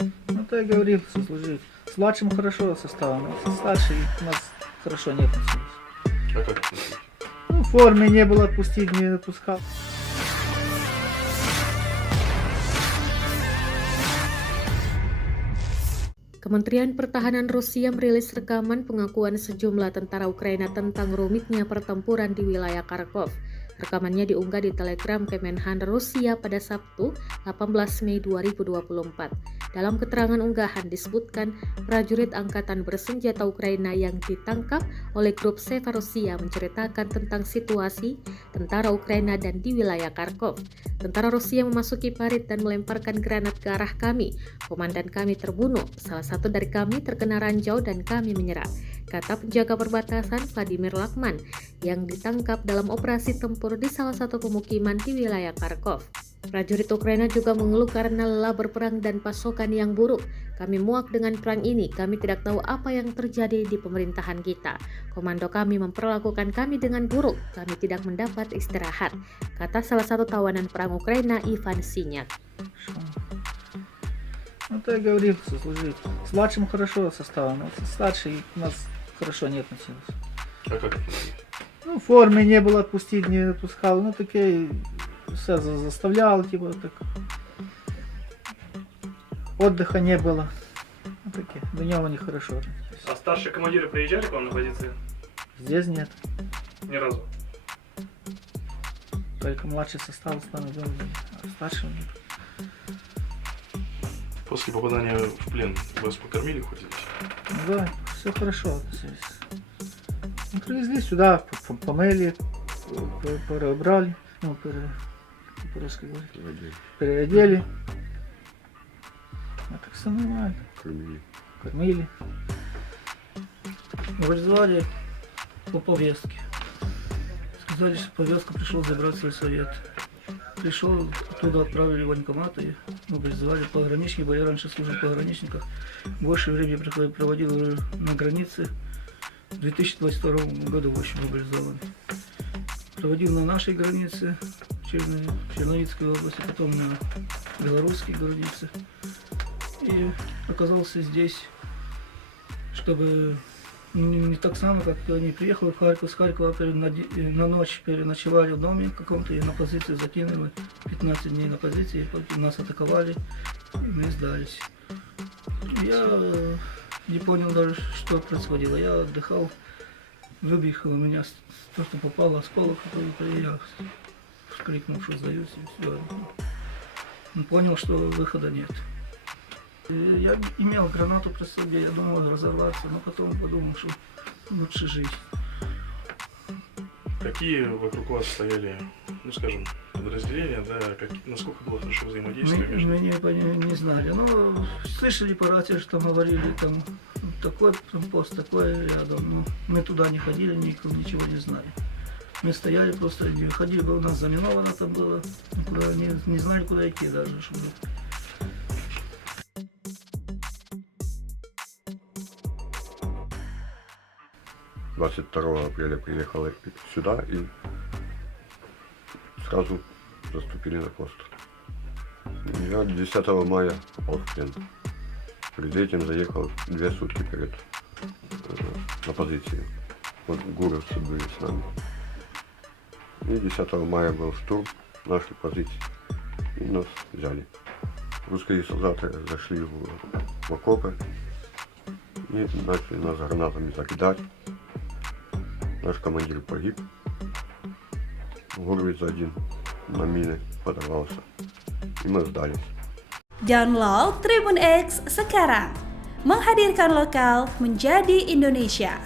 Ну, то я говорил, сослужить. С младшим хорошо составом, а со старшей у нас хорошо не относились. А как относились? Ну, в форме не было, отпустить не отпускал. Kementerian Pertahanan Rusia merilis rekaman pengakuan sejumlah tentara Ukraina tentang rumitnya pertempuran di wilayah Kharkov. Rekamannya diunggah di Telegram Kemenhan Rusia pada Sabtu, 18 Mei 2024. Dalam keterangan unggahan disebutkan prajurit angkatan bersenjata Ukraina yang ditangkap oleh grup Seva Rusia menceritakan tentang situasi tentara Ukraina dan di wilayah Kharkov. Tentara Rusia memasuki parit dan melemparkan granat ke arah kami. Komandan kami terbunuh, salah satu dari kami terkena ranjau dan kami menyerah, kata penjaga perbatasan Vladimir Lakman yang ditangkap dalam operasi tempur di salah satu pemukiman di wilayah Kharkov. Prajurit Ukraina juga mengeluh karena lelah berperang dan pasokan yang buruk. Kami muak dengan perang ini, kami tidak tahu apa yang terjadi di pemerintahan kita. Komando kami memperlakukan kami dengan buruk, kami tidak mendapat istirahat, kata salah satu tawanan perang Ukraina Ivan Sinyak. Ну, то я говорил, сослужить. С младшим хорошо составом, а со старшей у нас хорошо не относились. А как относились? Ну, в форме не было, отпустить не отпускал. Ну, таке все заставлял, типа, так. Отдыха не было. Ну, таке, до него нехорошо относились. А старшие командиры приезжали к вам на позиции? Здесь нет. Ни разу. Только младший состав установлен, а старшего нет. После попадания в плен вас покормили хоть здесь? Да, все хорошо относились. Ну, привезли сюда, помыли, перебрали, ну, по-русски говорить, переодели. А так все нормально. Кормили. Вызвали по повестке. Сказали, что повестка пришел забрать сельсовет. Пришел, оттуда отправили в военкомат и мобилизовали пограничники, бо я раньше служил в пограничниках. Больше времени проводил на границе. В 2022 году в общем мобилизован. Проводил на нашей границе, в Черновицкой области, потом на белорусской границе. И оказался здесь, чтобы не так само, как они приехали в Харьков, с Харькова на ночь переночевали в доме каком-то и на позицию закинули, 15 дней на позиции, потом нас атаковали, и мы сдались. Я не понял даже, что происходило. Я отдыхал, выбежал у меня то, что попало, осколок какой-то, я вскрикнул, что сдаюсь, и все. Понял, что выхода нет. Я имел гранату при себе, я думал разорваться, но потом подумал, что лучше жить. Какие вокруг вас стояли, ну скажем, подразделения, да, насколько было хорошо взаимодействие между... Мы не знали, но слышали по рации, что там говорили, там такой там пост, такой рядом. Но мы туда не ходили, ничего не знали. Мы стояли, просто не ходили, у нас заминовано там было, не знали, куда идти даже, чтобы... 22 апреля приехали сюда и сразу заступили на пост. Я 10 мая попал в плен. Перед этим заехал 2 сутки на позицию. Вот гуровцы были с нами. И 10 мая был штурм, нашли позиции и нас взяли. Русские солдаты зашли в окопы и начали нас гранатами закидать. Наш командир погиб, Горовец один на мины подорвался, и мы сдались. Download Tribun X sekarang, menghadirkan lokal menjadi Indonesia.